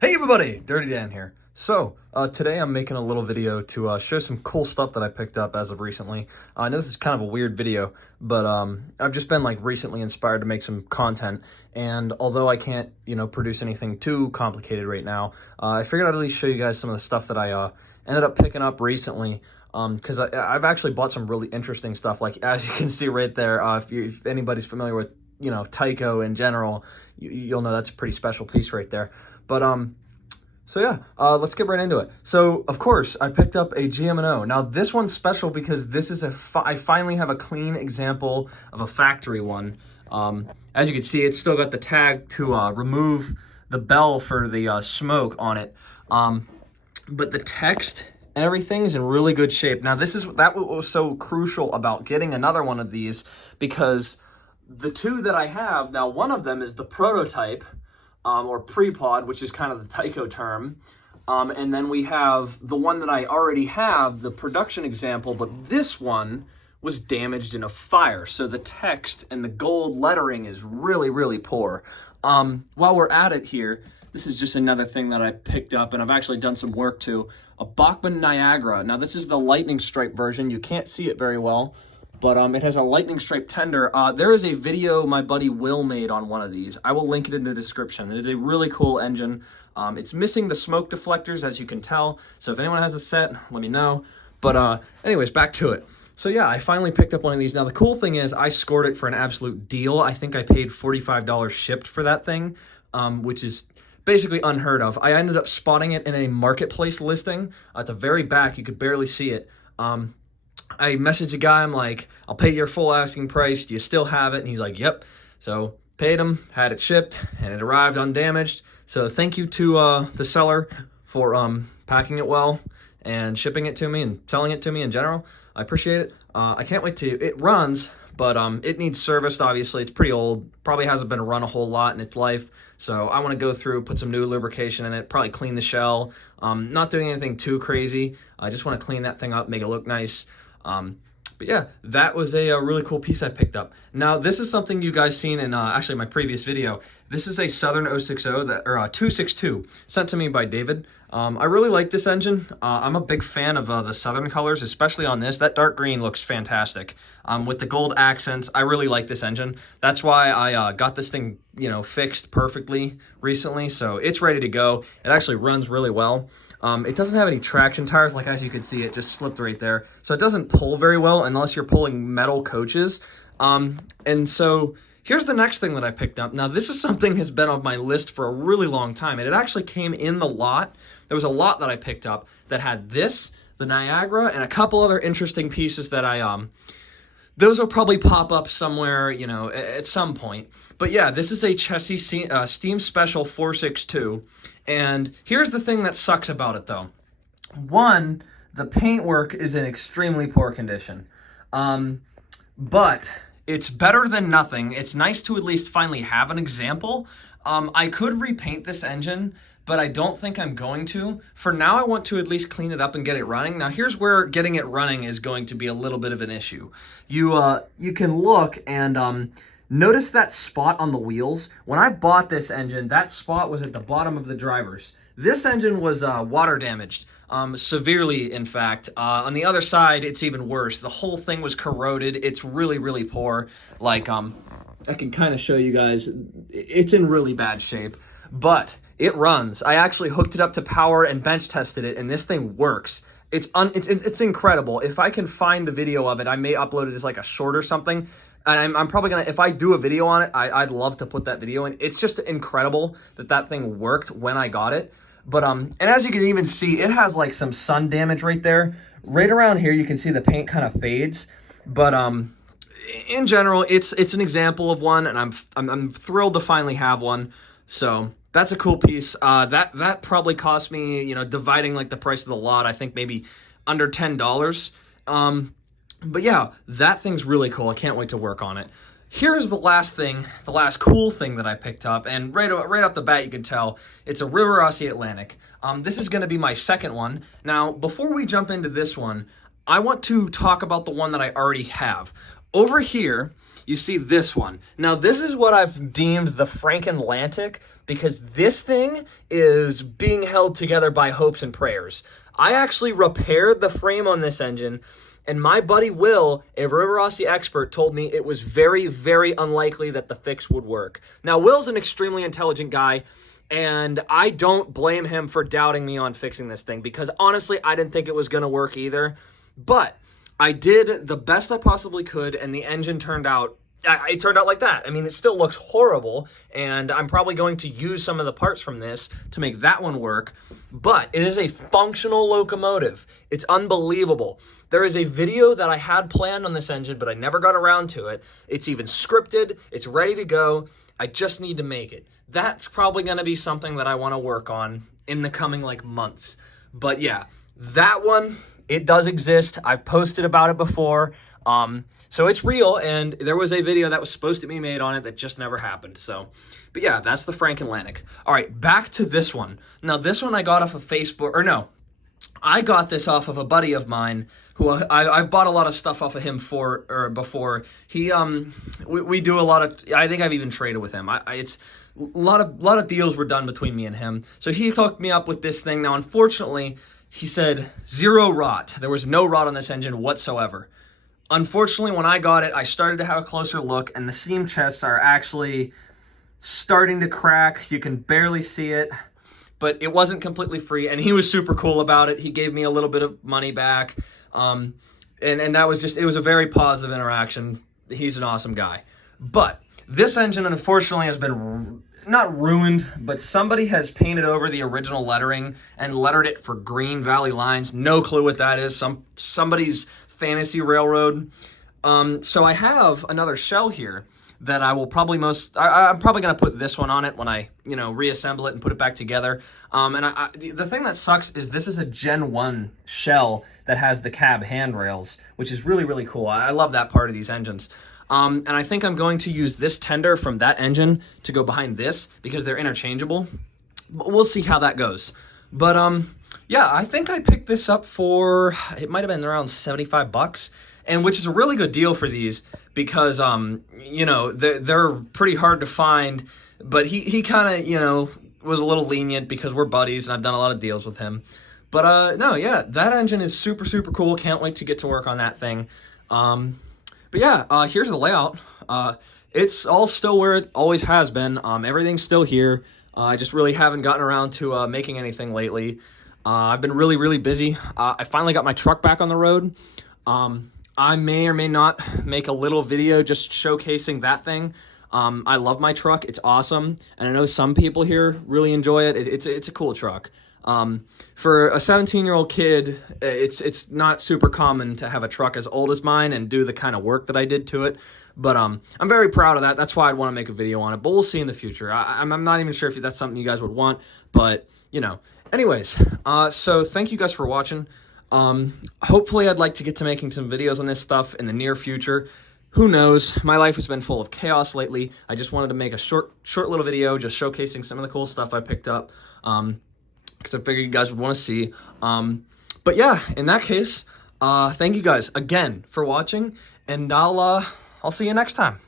Hey everybody, Dirty Dan here. So, today I'm making a little video to show some cool stuff that I picked up as of recently. I know this is kind of a weird video, but I've just been like recently inspired to make some content, and although I can't, produce anything too complicated right now, I figured I'd at least show you guys some of the stuff that I ended up picking up recently, because I've actually bought some really interesting stuff, like as you can see right there. If anybody's familiar with, Tyco in general, you'll know that's a pretty special piece right there. But so yeah, let's get right into it. So of course I picked up a GM&O. Now this one's special because this is I finally have a clean example of a factory one. As you can see, it's still got the tag to remove the bell for the smoke on it. But the text and everything is in really good shape. Now that was so crucial about getting another one of these, because the two that I have now, one of them is the prototype, or pre-pod, which is kind of the Tyco term. And then we have the one that I already have, the production example, but this one was damaged in a fire. So the text and the gold lettering is really, really poor. While we're at it here, this is just another thing that I picked up, and I've actually done some work to. A Bachman Niagara. Now this is the lightning stripe version. You can't see it very well, but it has a lightning stripe tender. There is a video my buddy Will made on one of these. I will link it in the description. It is a really cool engine. It's missing the smoke deflectors, as you can tell. So if anyone has a set, let me know. But anyways, back to it. So yeah, I finally picked up one of these. Now the cool thing is I scored it for an absolute deal. I think I paid $45 shipped for that thing, which is basically unheard of. I ended up spotting it in a marketplace listing. At the very back, you could barely see it. I messaged a guy, I'm like, I'll pay your full asking price, do you still have it? And he's like, yep. So paid him, had it shipped, and it arrived undamaged. So thank you to the seller for packing it well and shipping it to me and selling it to me in general. I appreciate it. I can't wait to, it runs, but it needs serviced, obviously. It's pretty old, probably hasn't been run a whole lot in its life. So I want to go through, put some new lubrication in it, probably clean the shell. Not doing anything too crazy. I just want to clean that thing up, make it look nice. But yeah, that was a really cool piece I picked up. Now, this is something you guys seen in actually my previous video. This is a Southern 060 that, or 262, sent to me by David. I really like this engine. I'm a big fan of the Southern colors, especially on this. That dark green looks fantastic. With the gold accents, I really like this engine. That's why I got this thing, fixed perfectly recently. So it's ready to go. It actually runs really well. It doesn't have any traction tires, like as you can see, it just slipped right there. So it doesn't pull very well unless you're pulling metal coaches. And so here's the next thing that I picked up. Now this is something that's been on my list for a really long time, and it actually came in the lot. There was a lot that I picked up that had this, the Niagara, and a couple other interesting pieces that those will probably pop up somewhere, at some point. But yeah, this is a Chessie Steam Special 462. And here's the thing that sucks about it, though. One, the paintwork is in extremely poor condition. But it's better than nothing. It's nice to at least finally have an example. I could repaint this engine, but I don't think I'm going to. For now, I want to at least clean it up and get it running. Now, here's where getting it running is going to be a little bit of an issue. You can look and notice that spot on the wheels. When I bought this engine, that spot was at the bottom of the drivers. This engine was water damaged, severely, in fact. On the other side, it's even worse. The whole thing was corroded. It's really, really poor. Like, I can kind of show you guys. It's in really bad shape, but it runs. I actually hooked it up to power and bench tested it, and this thing works. It's incredible. If I can find the video of it, I may upload it as like a short or something. And I'm probably gonna, if I do a video on it, I'd love to put that video in. It's just incredible that thing worked when I got it. But and as you can even see, it has like some sun damage right there. Right around here, you can see the paint kind of fades. But in general, it's an example of one, and I'm thrilled to finally have one. So that's a cool piece. That probably cost me, dividing like the price of the lot, I think maybe under $10. But yeah, that thing's really cool. I can't wait to work on it. Here's the last thing, the last cool thing that I picked up, and right off the bat you can tell it's a Riverossi Atlantic. This is going to be my second one. Now, before we jump into this one, I want to talk about the one that I already have. Over here, you see this one. Now, this is what I've deemed the Franken-Atlantic, because this thing is being held together by hopes and prayers. I actually repaired the frame on this engine, and my buddy Will, a Riverossi expert, told me it was very, very unlikely that the fix would work. Now, Will's an extremely intelligent guy, and I don't blame him for doubting me on fixing this thing, because honestly, I didn't think it was going to work either. But I did the best I possibly could, and the engine turned out, it turned out like that. I mean, it still looks horrible, and I'm probably going to use some of the parts from this to make that one work, but it is a functional locomotive. It's unbelievable. There is a video that I had planned on this engine, but I never got around to it. It's even scripted. It's ready to go. I just need to make it. That's probably going to be something that I want to work on in the coming, like, months. But yeah, that one, it does exist. I've posted about it before. So it's real, and there was a video that was supposed to be made on it that just never happened. So, but yeah, that's the Frank Atlantic. All right, back to this one. Now, this one I got off of Facebook, or no, I got this off of a buddy of mine who I've bought a lot of stuff off of him before. He, we do a lot of, I think I've even traded with him. It's a lot of deals were done between me and him. So he hooked me up with this thing. Now, unfortunately, he said 0 rot. There was no rot on this engine whatsoever. Unfortunately, when I got it, I started to have a closer look, and the seam chests are actually starting to crack. You can barely see it, but it wasn't completely free, and he was super cool about it. He gave me a little bit of money back, and that was just, it was a very positive interaction. He's an awesome guy. But this engine, unfortunately, has been not ruined, but somebody has painted over the original lettering and lettered it for Green Valley Lines. No clue what that is. Somebody's fantasy railroad. So I have another shell here that I will probably I'm probably going to put this one on it when I, reassemble it and put it back together. The thing that sucks is this is a Gen 1 shell that has the cab handrails, which is really, really cool. I love that part of these engines. And I think I'm going to use this tender from that engine to go behind this because they're interchangeable. We'll see how that goes. But, yeah, I think I picked this up for, it might have been around 75 bucks, and which is a really good deal for these because, they're pretty hard to find, but he kind of, was a little lenient because we're buddies and I've done a lot of deals with him. But, no, yeah, that engine is super, super cool. Can't wait to get to work on that thing. But yeah, here's the layout. It's all still where it always has been. Everything's still here. I just really haven't gotten around to making anything lately. I've been really, really busy. I finally got my truck back on the road. I may or may not make a little video just showcasing that thing. I love my truck. It's awesome. And I know some people here really enjoy it. It's a cool truck. For a 17-year-old kid, it's not super common to have a truck as old as mine and do the kind of work that I did to it. But I'm very proud of that. That's why I'd want to make a video on it. But we'll see in the future. I'm not even sure if that's something you guys would want. But, Anyways, so thank you guys for watching. Hopefully I'd like to get to making some videos on this stuff in the near future. Who knows? My life has been full of chaos lately. I just wanted to make a short little video just showcasing some of the cool stuff I picked up. Because I figured you guys would want to see. But yeah, in that case, thank you guys again for watching, and I'll see you next time.